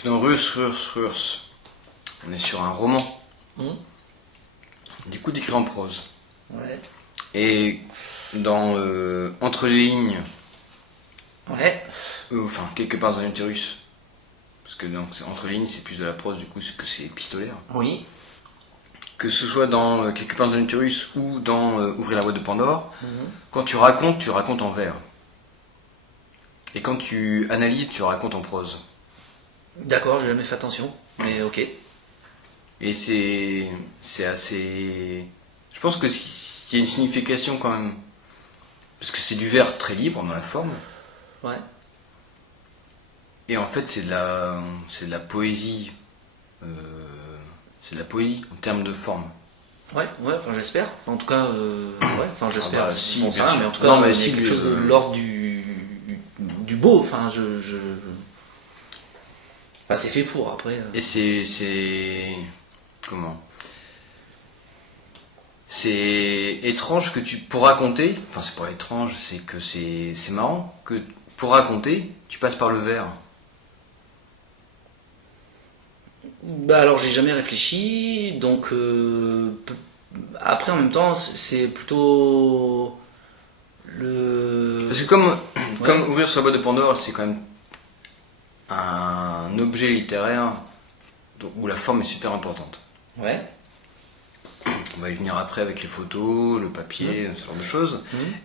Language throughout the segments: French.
que dans Rurs, on est sur un roman. Du coup, d'écrire en prose. Ouais. Et dans Entre les lignes, Ouais. enfin, quelque part dans l'utérus, parce que donc, entre les lignes, c'est plus de la prose, du coup, que c'est épistolaire. Oui. Que ce soit dans Quelque part dans l'utérus ou dans Ouvrir la boîte de Pandore, quand tu racontes en vers. Et quand tu analyses, tu racontes en prose. D'accord, j'ai jamais fait attention, mais ok. Et c'est assez... Je pense qu'il y a une signification quand même. Parce que c'est du vers très libre dans la forme. Ouais. Et en fait, c'est de la poésie. C'est de la poésie en termes de forme. Ouais, enfin j'espère. En tout cas, ouais, enfin j'espère. Ah bah, si, bon, bien ça, sûr. mais en tout cas, Non, mais il y a si, quelque chose de l'ordre du beau. Enfin, Bah, c'est fait pour après. Et c'est... Comment ? C'est étrange que pour raconter, enfin c'est pas étrange, c'est que c'est marrant que pour raconter, tu passes par le vers. Bah alors j'ai jamais réfléchi, donc après en même temps c'est plutôt le. Parce que comme Ouvrir sur la boîte de Pandore, c'est quand même un objet littéraire où la forme est super importante. Ouais. On va y venir après avec les photos, le papier, ce genre de choses.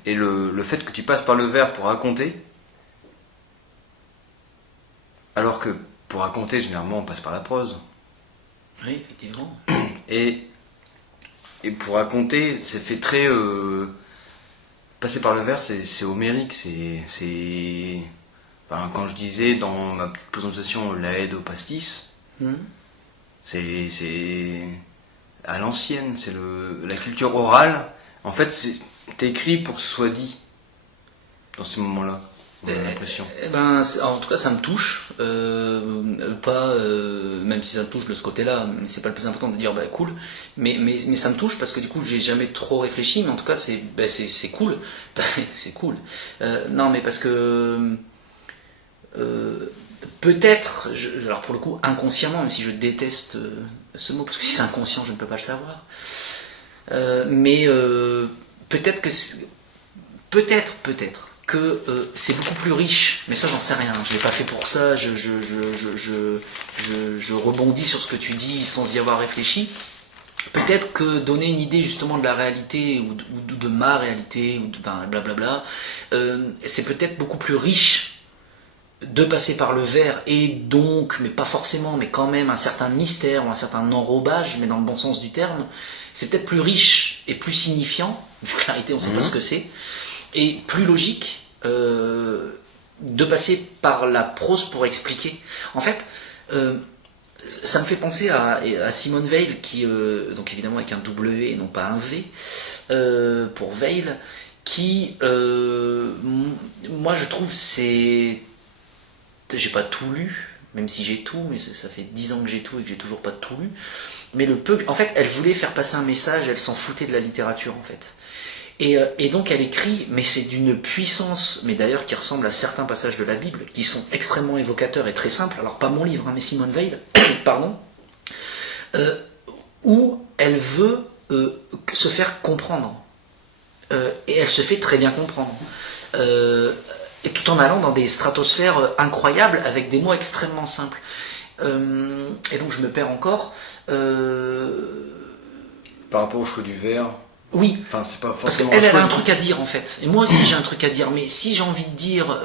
Et le fait que tu passes par le vers pour raconter, alors que pour raconter, généralement, on passe par la prose. Oui, effectivement. Et pour raconter, c'est fait très... passer par le vers, c'est homérique, c'est... Enfin, quand je disais dans ma petite présentation la aide au pastis, c'est à l'ancienne, c'est la culture orale. En fait, t'es écrit pour que ce soit dit dans ces moments-là. J'ai l'impression. En tout cas, ça me touche. Pas, même si ça me touche de ce côté-là, mais c'est pas le plus important de dire bah cool. Mais ça me touche parce que du coup, j'ai jamais trop réfléchi. Mais en tout cas, c'est cool. C'est cool. Non, mais parce que peut-être, alors pour le coup, inconsciemment, même si je déteste ce mot, parce que si c'est inconscient, je ne peux pas le savoir. Mais peut-être que c'est beaucoup plus riche, mais ça j'en sais rien, je l'ai pas fait pour ça, je rebondis sur ce que tu dis sans y avoir réfléchi. Peut-être que donner une idée justement de la réalité ou de ma réalité ou blablabla, c'est peut-être beaucoup plus riche de passer par le vers et donc, mais pas forcément, mais quand même un certain mystère ou un certain enrobage, mais dans le bon sens du terme, c'est peut-être plus riche et plus signifiant, vu que la réalité on sait pas ce que c'est, et plus logique de passer par la prose pour expliquer. En fait, ça me fait penser à Simone Weil, qui, donc évidemment avec un W et non pas un V, pour Weil, qui, moi je trouve j'ai pas tout lu, même si j'ai tout, mais ça fait 10 ans que j'ai tout et que j'ai toujours pas tout lu. Mais le peu, en fait, elle voulait faire passer un message, elle s'en foutait de la littérature en fait. Et donc elle écrit, mais c'est d'une puissance, mais d'ailleurs qui ressemble à certains passages de la Bible, qui sont extrêmement évocateurs et très simples, alors pas mon livre, hein, mais Simone Weil, pardon, où elle veut se faire comprendre. Et elle se fait très bien comprendre. Et tout en allant dans des stratosphères incroyables, avec des mots extrêmement simples. Et donc je me perds encore. Par rapport au choix du vers. Oui, enfin, c'est pas parce forcément qu'elle a un truc à dire en fait. Et moi aussi j'ai un truc à dire, mais si j'ai envie de dire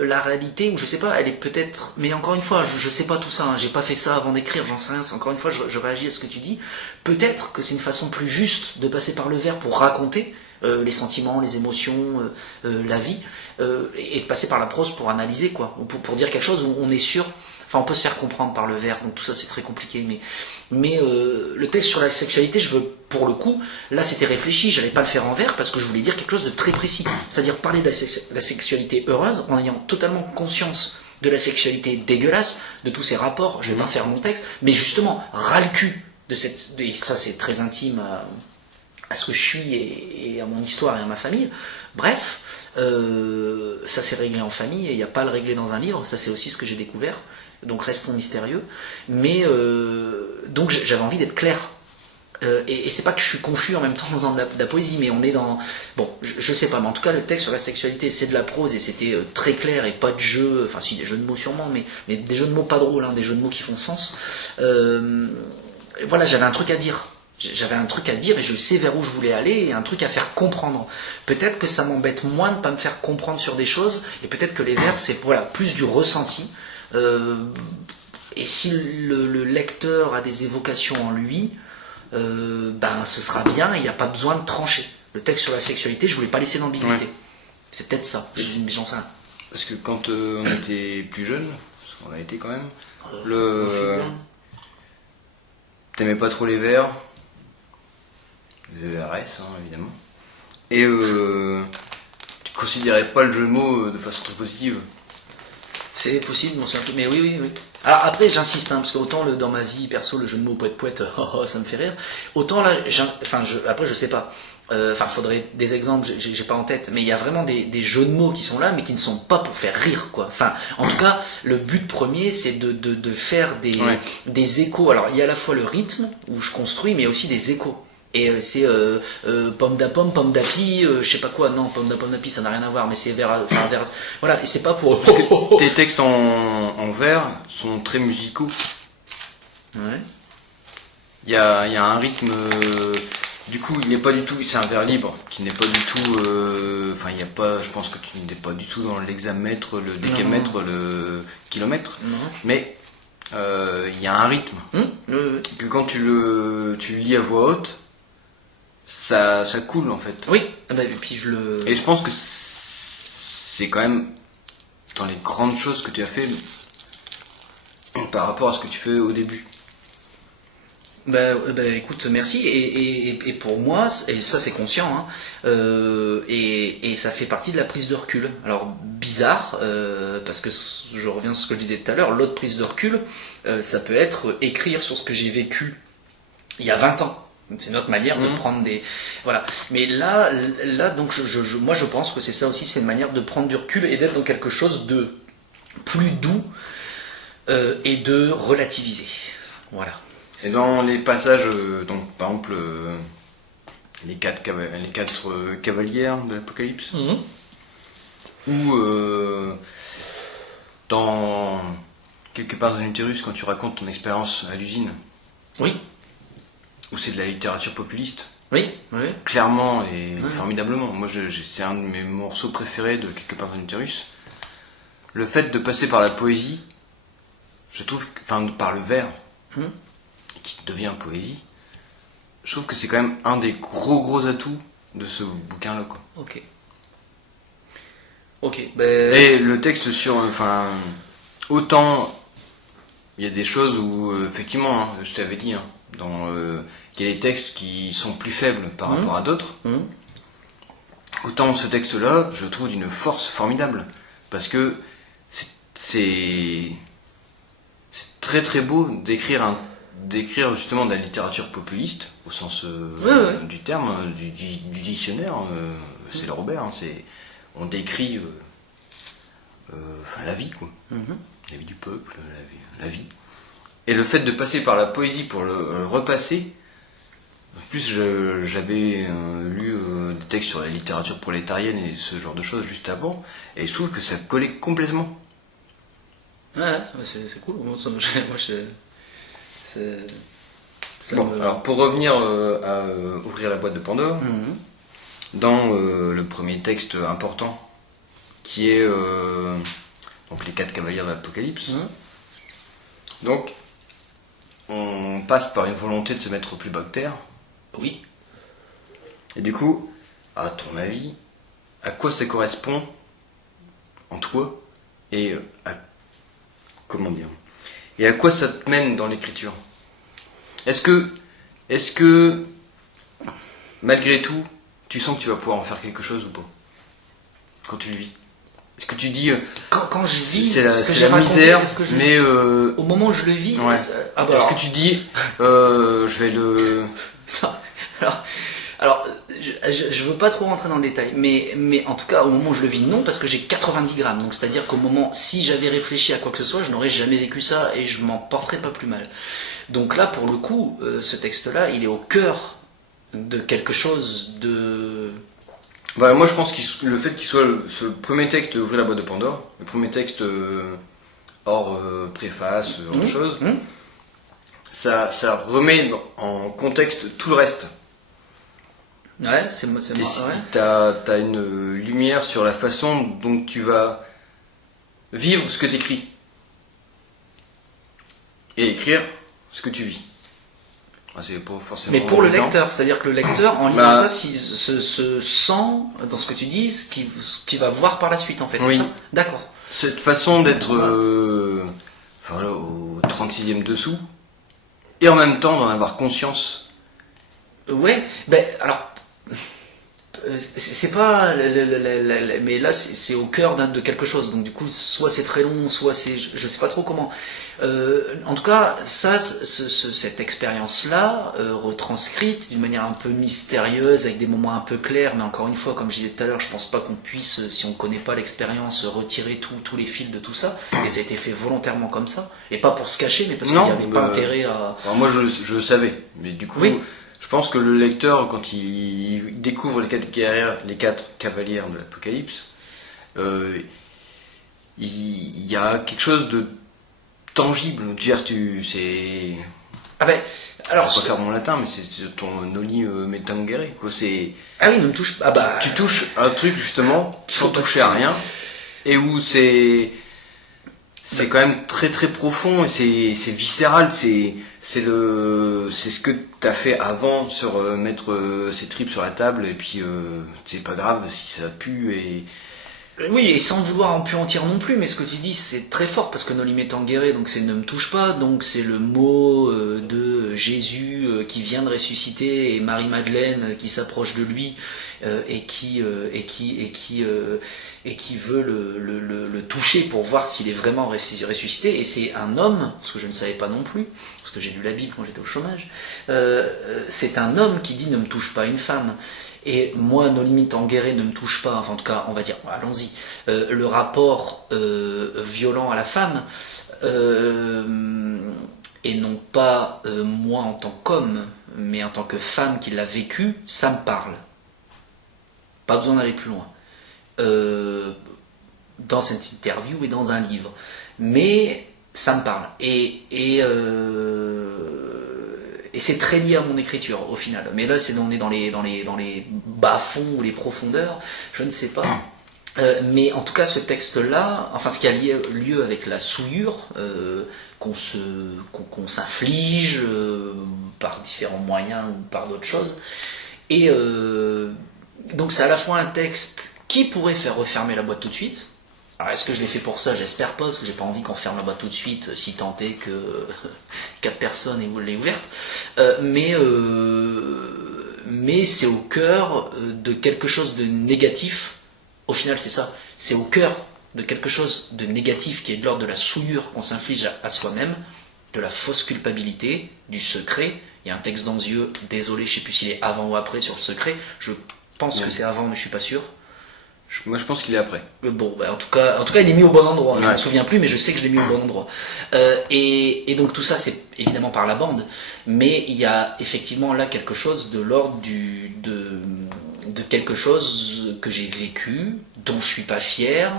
la réalité, ou je sais pas, elle est peut-être... Mais encore une fois, je sais pas tout ça, hein, j'ai pas fait ça avant d'écrire, j'en sais rien, encore une fois je réagis à ce que tu dis. Peut-être que c'est une façon plus juste de passer par le vers pour raconter les sentiments, les émotions, la vie, et de passer par la prose pour analyser, quoi, ou pour dire quelque chose où on est sûr... Enfin, on peut se faire comprendre par le vers, donc tout ça c'est très compliqué, mais le texte sur la sexualité, je veux, pour le coup, là c'était réfléchi, j'allais pas le faire en vers parce que je voulais dire quelque chose de très précis, c'est-à-dire parler de la sexualité heureuse en ayant totalement conscience de la sexualité dégueulasse, de tous ces rapports, je vais pas faire mon texte, mais justement, ras le cul de et ça c'est très intime à ce que je suis et à mon histoire et à ma famille, bref, ça s'est réglé en famille et il n'y a pas à le régler dans un livre, ça c'est aussi ce que j'ai découvert. donc restons mystérieux. Mais donc j'avais envie d'être clair. Et c'est pas que je suis confus en même temps en faisant de la poésie, mais on est dans... Bon, je sais pas, mais en tout cas le texte sur la sexualité c'est de la prose et c'était très clair et pas de jeu, enfin si des jeux de mots sûrement, mais des jeux de mots pas drôles, hein, des jeux de mots qui font sens. Voilà, j'avais un truc à dire. J'avais un truc à dire et je sais vers où je voulais aller et un truc à faire comprendre. Peut-être que ça m'embête moins de pas me faire comprendre sur des choses et peut-être que les vers c'est voilà, plus du ressenti. Et si le lecteur a des évocations en lui, ben ce sera bien, il n'y a pas besoin de trancher. Le texte sur la sexualité, je voulais pas laisser d'ambiguïté. Ouais. C'est peut-être ça, mais j'en sais rien. Parce que quand on était plus jeune, parce qu'on a été quand même, t'aimais pas trop les vers, les VRS hein, évidemment, et tu considérais pas le jeu de mots de façon très positive. C'est possible, mon peu. Mais oui. Alors après, j'insiste, hein, parce qu'autant dans ma vie perso, le jeu de mots poète, ça me fait rire. Autant là, après, je sais pas. Faudrait des exemples, j'ai pas en tête, mais il y a vraiment des jeux de mots qui sont là, mais qui ne sont pas pour faire rire, quoi. Enfin, en tout cas, le but premier, c'est de faire des échos. Alors, il y a à la fois le rythme où je construis, mais aussi des échos. Et c'est pomme d'api, je sais pas quoi, non, pomme d'api, ça n'a rien à voir, mais c'est vers, voilà, et c'est pas pour... Tes textes en vers sont très musicaux. Ouais. Il y a un rythme, du coup, il n'est pas du tout, c'est un vers libre, qui n'est pas du tout, il y a pas, je pense que tu n'es pas du tout dans l'hexamètre, le décamètre, le kilomètre, mais il y a un rythme, que quand tu le lis à voix haute, ça coule en fait. Oui, et puis Et je pense que c'est quand même dans les grandes choses que tu as fait par rapport à ce que tu fais au début. Écoute, merci. Et pour moi, et ça c'est conscient, hein, et ça fait partie de la prise de recul. Alors bizarre, parce que je reviens sur ce que je disais tout à l'heure, l'autre prise de recul, ça peut être écrire sur ce que j'ai vécu il y a 20 ans. C'est notre manière de prendre des... Voilà. Mais là donc moi je pense que c'est ça aussi, c'est une manière de prendre du recul et d'être dans quelque chose de plus doux et de relativiser. Voilà. Et dans les passages, donc par exemple les quatre cavalières de l'Apocalypse, ou dans quelque part dans l'utérus quand tu racontes ton expérience à l'usine. Oui. Où c'est de la littérature populiste. Oui. Clairement et formidablement. Moi, c'est un de mes morceaux préférés de Quelque part dans l'utérus. Le fait de passer par la poésie, je trouve, par le vers, qui devient poésie, je trouve que c'est quand même un des gros atouts de ce bouquin-là, quoi. Ok. Et le texte sur, autant il y a des choses où, effectivement, hein, je t'avais dit, hein, il y a des textes qui sont plus faibles par rapport à d'autres. Autant ce texte-là, je trouve d'une force formidable. Parce que c'est très très beau d'écrire justement de la littérature populiste, au sens du terme, du dictionnaire. C'est le Robert, hein, on décrit la vie, quoi. La vie du peuple, la vie. Et le fait de passer par la poésie pour le repasser, en plus j'avais lu des textes sur la littérature prolétarienne et ce genre de choses juste avant, et je trouve que ça collait complètement. Ouais, c'est cool. Alors pour revenir à Ouvrir la boîte de Pandore, dans le premier texte important, qui est donc les quatre cavalières de l'Apocalypse, donc on passe par une volonté de se mettre plus bas que terre. Oui. Et du coup, à ton avis, à quoi ça correspond en toi et et à quoi ça te mène dans l'écriture? Est-ce que malgré tout, tu sens que tu vas pouvoir en faire quelque chose ou pas quand tu le vis? Est-ce que tu dis quand je vis c'est la misère, mais au moment où je le vis, est-ce que tu dis je vais le Alors, je veux pas trop rentrer dans le détail, mais en tout cas, au moment où je le vis, non, parce que j'ai 90 grammes. Donc, c'est-à-dire qu'au moment, si j'avais réfléchi à quoi que ce soit, je n'aurais jamais vécu ça et je m'en porterais pas plus mal. Donc là, pour le coup, ce texte-là, il est au cœur de quelque chose de... Bah, moi, je pense que le fait qu'il soit ce premier texte d'Ouvrir la boîte de Pandore, le premier texte hors préface, hors chose, ça remet en contexte tout le reste. Ouais, c'est moi. Ouais. T'as une lumière sur la façon dont tu vas vivre ce que t'écris. Et écrire ce que tu vis. C'est pas forcément. Mais pour le lecteur, c'est-à-dire que le lecteur, en lisant ça, se sent, dans ce que tu dis, ce qu'il va voir par la suite, en fait. Oui. C'est ça ? D'accord. Cette façon d'être voilà, au 36e dessous, et en même temps d'en avoir conscience. Ouais, ben alors. C'est pas. Mais là, c'est au cœur de quelque chose. Donc, du coup, soit c'est très long, soit c'est. Je sais pas trop comment. En tout cas, ça, cette expérience-là, retranscrite d'une manière un peu mystérieuse, avec des moments un peu clairs, mais encore une fois, comme je disais tout à l'heure, je pense pas qu'on puisse, si on connaît pas l'expérience, retirer tous les fils de tout ça. Et ça a été fait volontairement comme ça, et pas pour se cacher, mais parce qu'il n'y avait pas intérêt à. Alors moi, je le savais, mais du coup. Oui. Je pense que le lecteur, quand il découvre les quatre cavalières de l'Apocalypse, il y a quelque chose de tangible. C'est. Ah ben, alors. Je vais pas faire mon latin, mais c'est ton noli me tangere, quoi. C'est. Ah oui, ne me touche pas. Ah bah. Tu touches un truc justement sans toucher à rien, et où c'est quand même très très profond et c'est viscéral. C'est ce que t'as fait avant sur mettre ses tripes sur la table et puis c'est pas grave si ça pue et oui, et sans vouloir en puantir non plus, mais ce que tu dis c'est très fort parce que Noli me tangere, donc c'est ne me touche pas, donc c'est le mot de Jésus qui vient de ressusciter et Marie-Madeleine qui s'approche de lui et qui veut le toucher pour voir s'il est vraiment ressuscité, et c'est un homme, ce que je ne savais pas non plus, parce que j'ai lu la Bible quand j'étais au chômage, c'est un homme qui dit ne me touche pas une femme. Et moi, Noli me tangere ne me touche pas, enfin en tout cas, on va dire, allons-y, le rapport violent à la femme, et non pas moi en tant qu'homme, mais en tant que femme qui l'a vécu, ça me parle. Pas besoin d'aller plus loin. Dans cette interview et dans un livre. Mais ça me parle. Et c'est très lié à mon écriture au final. Mais là, on est dans les bas-fonds ou les profondeurs, je ne sais pas. Mais en tout cas, ce texte-là, enfin ce qui a lieu avec la souillure qu'on s'inflige par différents moyens ou par d'autres choses. Et donc c'est à la fois un texte qui pourrait faire refermer la boîte tout de suite. Alors est-ce que je l'ai fait pour ça? J'espère pas, parce que j'ai pas envie qu'on ferme la boîte tout de suite, si tant est que 4 personnes l'aient ouverte. Mais c'est au cœur de quelque chose de négatif. Au final, c'est ça. C'est au cœur de quelque chose de négatif qui est de l'ordre de la souillure qu'on s'inflige à soi-même, de la fausse culpabilité, du secret. Il y a un texte d'Anzieux, désolé, je sais plus s'il est avant ou après sur le secret. Je pense que c'est avant, mais je suis pas sûr. Moi, je pense qu'il est après. Bon, bah, en tout cas, il est mis au bon endroit. Je ne me souviens plus, mais je sais que je l'ai mis au bon endroit. Et donc tout ça, c'est évidemment par la bande, mais il y a effectivement là quelque chose de l'ordre de quelque chose que j'ai vécu, dont je suis pas fier,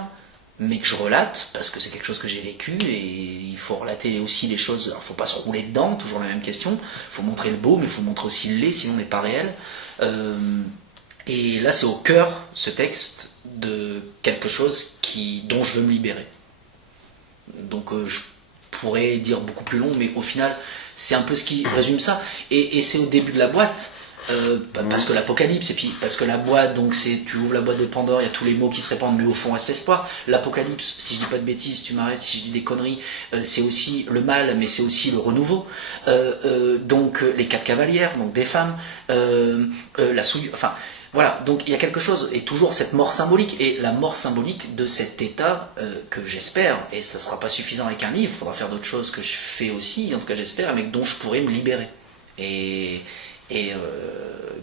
mais que je relate parce que c'est quelque chose que j'ai vécu et il faut relater aussi les choses. Alors, faut pas se rouler dedans, toujours la même question. Il faut montrer le beau, mais il faut montrer aussi le laid, sinon on n'est pas réel. Et là, c'est au cœur, ce texte, de quelque chose dont je veux me libérer. Donc je pourrais dire beaucoup plus long, mais au final, c'est un peu ce qui résume ça. Et c'est au début de la boîte, parce que l'Apocalypse, et puis parce que la boîte, donc tu ouvres la boîte de Pandore, il y a tous les mots qui se répandent, mais au fond reste l'espoir. L'Apocalypse, si je dis pas de bêtises, tu m'arrêtes si je dis des conneries, c'est aussi le mal, mais c'est aussi le renouveau. Donc les 4 cavalières, donc des femmes, la souillure, enfin... Voilà, donc il y a quelque chose, et toujours cette mort symbolique, et la mort symbolique de cet état que j'espère, et ça ne sera pas suffisant avec un livre, il faudra faire d'autres choses que je fais aussi, en tout cas j'espère, mais dont je pourrais me libérer. Et Et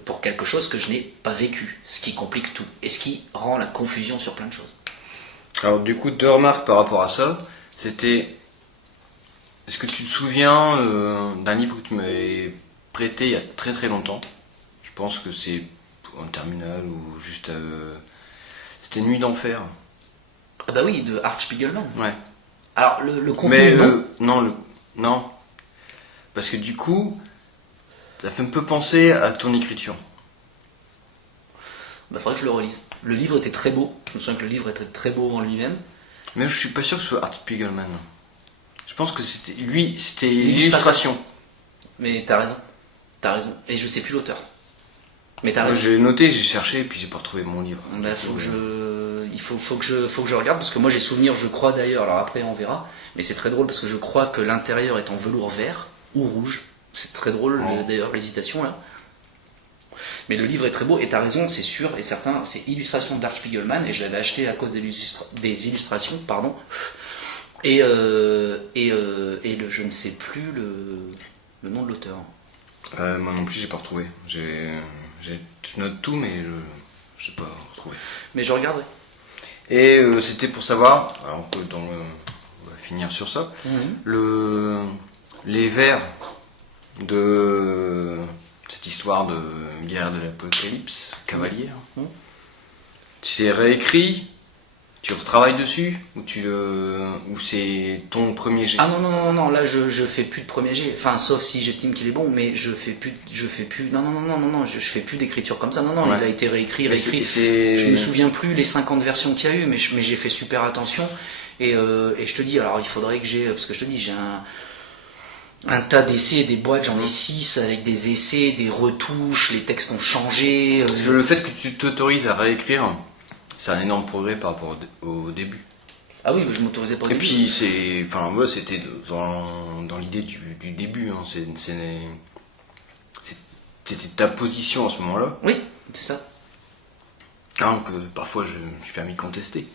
pour quelque chose que je n'ai pas vécu, ce qui complique tout, et ce qui rend la confusion sur plein de choses. Alors du coup, 2 remarques par rapport à ça. C'était, est-ce que tu te souviens d'un livre que tu m'avais prêté il y a très très longtemps? Je pense que c'est en terminale ou juste... c'était Nuit d'enfer. Ah bah oui, de Art Spiegelman. Ouais. Alors le contenu, Mais non. non. Parce que du coup, ça fait un peu penser à ton écriture. Bah faudrait que je le relise. Le livre était très beau, je me souviens que le livre était très beau en lui-même. Mais je suis pas sûr que ce soit Art Spiegelman. Je pense que c'était l'illustration. Mais t'as raison. Et je sais plus l'auteur. Mais t'as raison. J'ai noté, j'ai cherché, et puis j'ai pas retrouvé mon livre. Bah, il faut que je regarde, parce que moi j'ai souvenir, je crois d'ailleurs, alors après on verra, mais c'est très drôle parce que je crois que l'intérieur est en velours vert ou rouge. C'est très drôle d'ailleurs l'hésitation là. Mais le livre est très beau, et t'as raison, c'est sûr et certain, c'est illustration d'Art Spiegelman, et je l'avais acheté à cause des illustrations, pardon. Et je ne sais plus le nom de l'auteur. Moi non plus, j'ai pas retrouvé. Je note tout, mais je n'ai pas retrouvé. Mais je regarderai. Et c'était pour savoir, alors on va finir sur ça, les vers de cette histoire de guerre de l'Apocalypse, Cavalier, tu t'es réécrit, tu retravailles dessus, ou c'est ton premier jet? Ah non, là je fais plus de premier jet, enfin sauf si j'estime qu'il est bon, mais je fais plus, je fais plus d'écriture comme ça, non, Ouais. il a été réécrit. C'est... Je me souviens plus les 50 versions qu'il y a eu, mais j'ai fait super attention, et je te dis, alors il faudrait que parce que je te dis, j'ai un tas d'essais, des boîtes, j'en ai 6 avec des essais, des retouches, les textes ont changé. Parce que le fait que tu t'autorises à réécrire, c'est un énorme progrès par rapport au début. Ah oui, je m'autorisais pas au Et début. puis c'était dans l'idée du début, hein. C'était ta position à ce moment-là. Oui, c'est ça. Hein, que parfois je me suis permis de contester.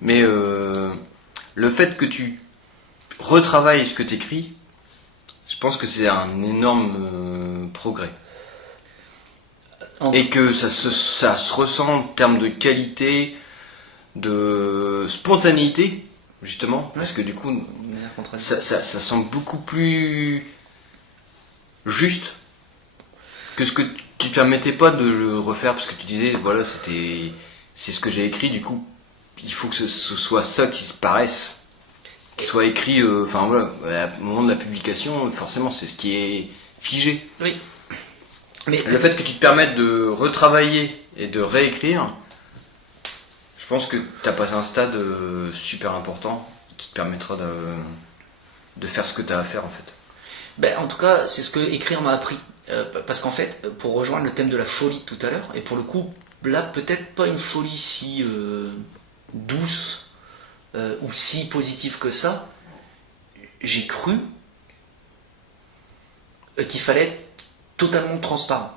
Mais le fait que tu retravailles ce que tu écris, je pense que c'est un énorme progrès. Et que ça se ressent en termes de qualité, de spontanéité, justement, parce que du coup, ça semble beaucoup plus juste que ce que tu te permettais pas de le refaire, parce que tu disais, voilà, c'est ce que j'ai écrit, du coup, il faut que ce soit ça qui se paraisse, qui soit écrit, enfin voilà, au moment de la publication, forcément, c'est ce qui est figé. Oui. Mais le fait que tu te permettes de retravailler et de réécrire, je pense que tu as passé un stade super important qui te permettra de faire ce que tu as à faire en fait. Ben, en tout cas, c'est ce que écrire m'a appris. Parce qu'en fait, pour rejoindre le thème de la folie tout à l'heure, et pour le coup, là, peut-être pas une folie si douce ou si positive que ça, j'ai cru qu'il fallait être totalement transparent.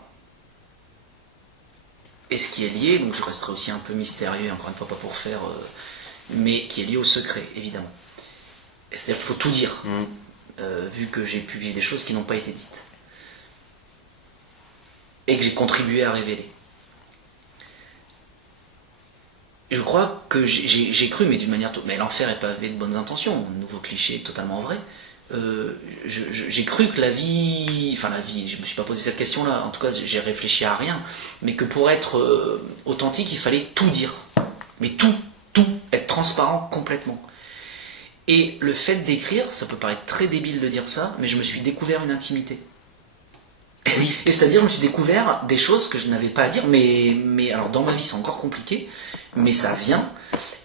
Et ce qui est lié, donc je resterai aussi un peu mystérieux, encore une fois pas pour faire, mais qui est lié au secret, évidemment. C'est-à-dire qu'il faut tout dire, vu que j'ai pu vivre des choses qui n'ont pas été dites. Et que j'ai contribué à révéler. Je crois que j'ai cru, mais d'une manière... Mais l'enfer est pavé de bonnes intentions, un nouveau cliché totalement vrai. J'ai cru que la vie, je me suis pas posé cette question-là, en tout cas j'ai réfléchi à rien, mais que pour être authentique, il fallait tout dire. Mais tout, être transparent complètement. Et le fait d'écrire, ça peut paraître très débile de dire ça, mais je me suis découvert une intimité. Oui. Et c'est-à-dire, je me suis découvert des choses que je n'avais pas à dire, mais alors dans ma vie c'est encore compliqué, mais ça vient,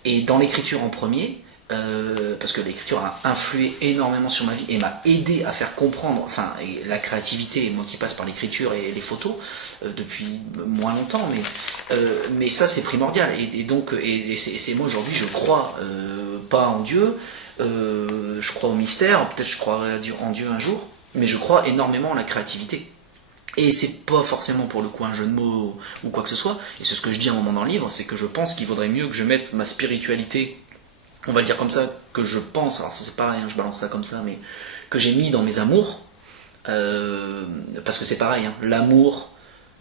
et dans l'écriture en premier, parce que l'écriture a influé énormément sur ma vie et m'a aidé à faire comprendre, et la créativité, moi qui passe par l'écriture et les photos depuis moins longtemps, mais ça c'est primordial, et donc c'est moi aujourd'hui je crois pas en Dieu, je crois au mystère, peut-être je croirai en Dieu un jour, mais je crois énormément en la créativité. Et c'est pas forcément pour le coup un jeu de mots ou quoi que ce soit, et c'est ce que je dis à un moment dans le livre, c'est que je pense qu'il vaudrait mieux que je mette ma spiritualité, on va le dire comme ça, que je pense, alors c'est pas rien, je balance ça comme ça, mais que j'ai mis dans mes amours, Parce que c'est pareil, hein, l'amour,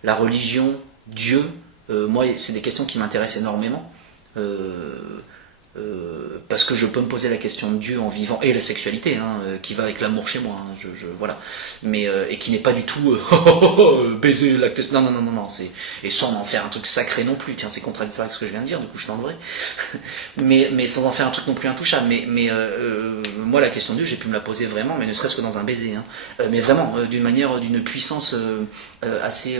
la religion, Dieu, moi c'est des questions qui m'intéressent énormément. Parce que je peux me poser la question de Dieu en vivant, et la sexualité, hein, qui va avec l'amour chez moi, hein, voilà, mais et qui n'est pas du tout baiser l'acte, non, et sans en faire un truc sacré non plus, tiens, c'est contradictoire avec ce que je viens de dire, du coup je suis dans le vrai, mais sans en faire un truc non plus intouchable, mais moi la question de Dieu j'ai pu me la poser vraiment, mais ne serait-ce que dans un baiser, hein, mais vraiment d'une manière, d'une puissance assez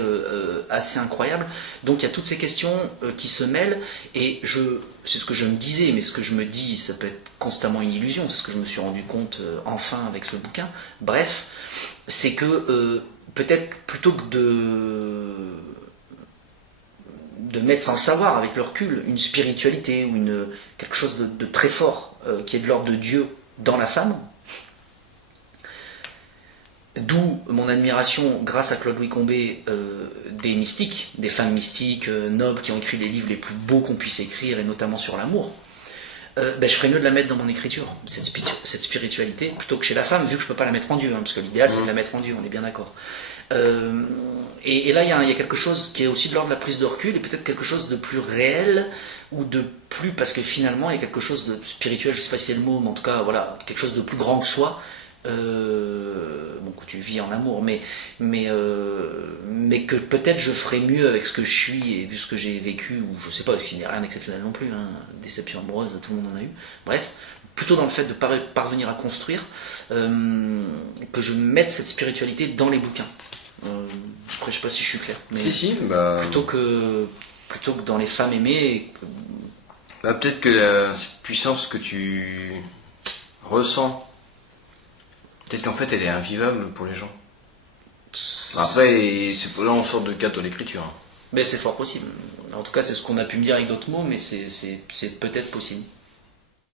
incroyable. Donc il y a toutes ces questions qui se mêlent, et c'est ce que je me disais, mais ce que je me dis, ça peut être constamment une illusion, c'est ce que je me suis rendu compte enfin avec ce bouquin. Bref, c'est que peut-être plutôt que de mettre sans le savoir, avec le recul, une spiritualité ou quelque chose de très fort qui est de l'ordre de Dieu dans la femme, d'où mon admiration, grâce à Claude Louis Combet, des mystiques, des femmes mystiques, nobles, qui ont écrit les livres les plus beaux qu'on puisse écrire, et notamment sur l'amour. Je ferais mieux de la mettre dans mon écriture, cette spiritualité, plutôt que chez la femme, vu que je ne peux pas la mettre en Dieu, hein, parce que l'idéal c'est de la mettre en Dieu, on est bien d'accord. Et là, il y a quelque chose qui est aussi de l'ordre de la prise de recul, et peut-être quelque chose de plus réel, ou de plus, parce que finalement, il y a quelque chose de spirituel, je ne sais pas si c'est le mot, mais en tout cas, voilà, quelque chose de plus grand que soi, que tu vis en amour, mais que peut-être je ferais mieux avec ce que je suis et vu ce que j'ai vécu, ou je sais pas, parce qu'il n'y a rien d'exceptionnel non plus, hein, déception amoureuse, tout le monde en a eu, bref, plutôt dans le fait de parvenir à construire, que je mette cette spiritualité dans les bouquins. Après, je sais pas si je suis clair, mais plutôt que dans les femmes aimées. Peut-être que la puissance que tu ressens, peut-être qu'en fait elle est invivable pour les gens. Après, là on sort de cadre de l'écriture. Mais c'est fort possible. En tout cas, c'est ce qu'on a pu me dire avec d'autres mots, mais c'est peut-être possible.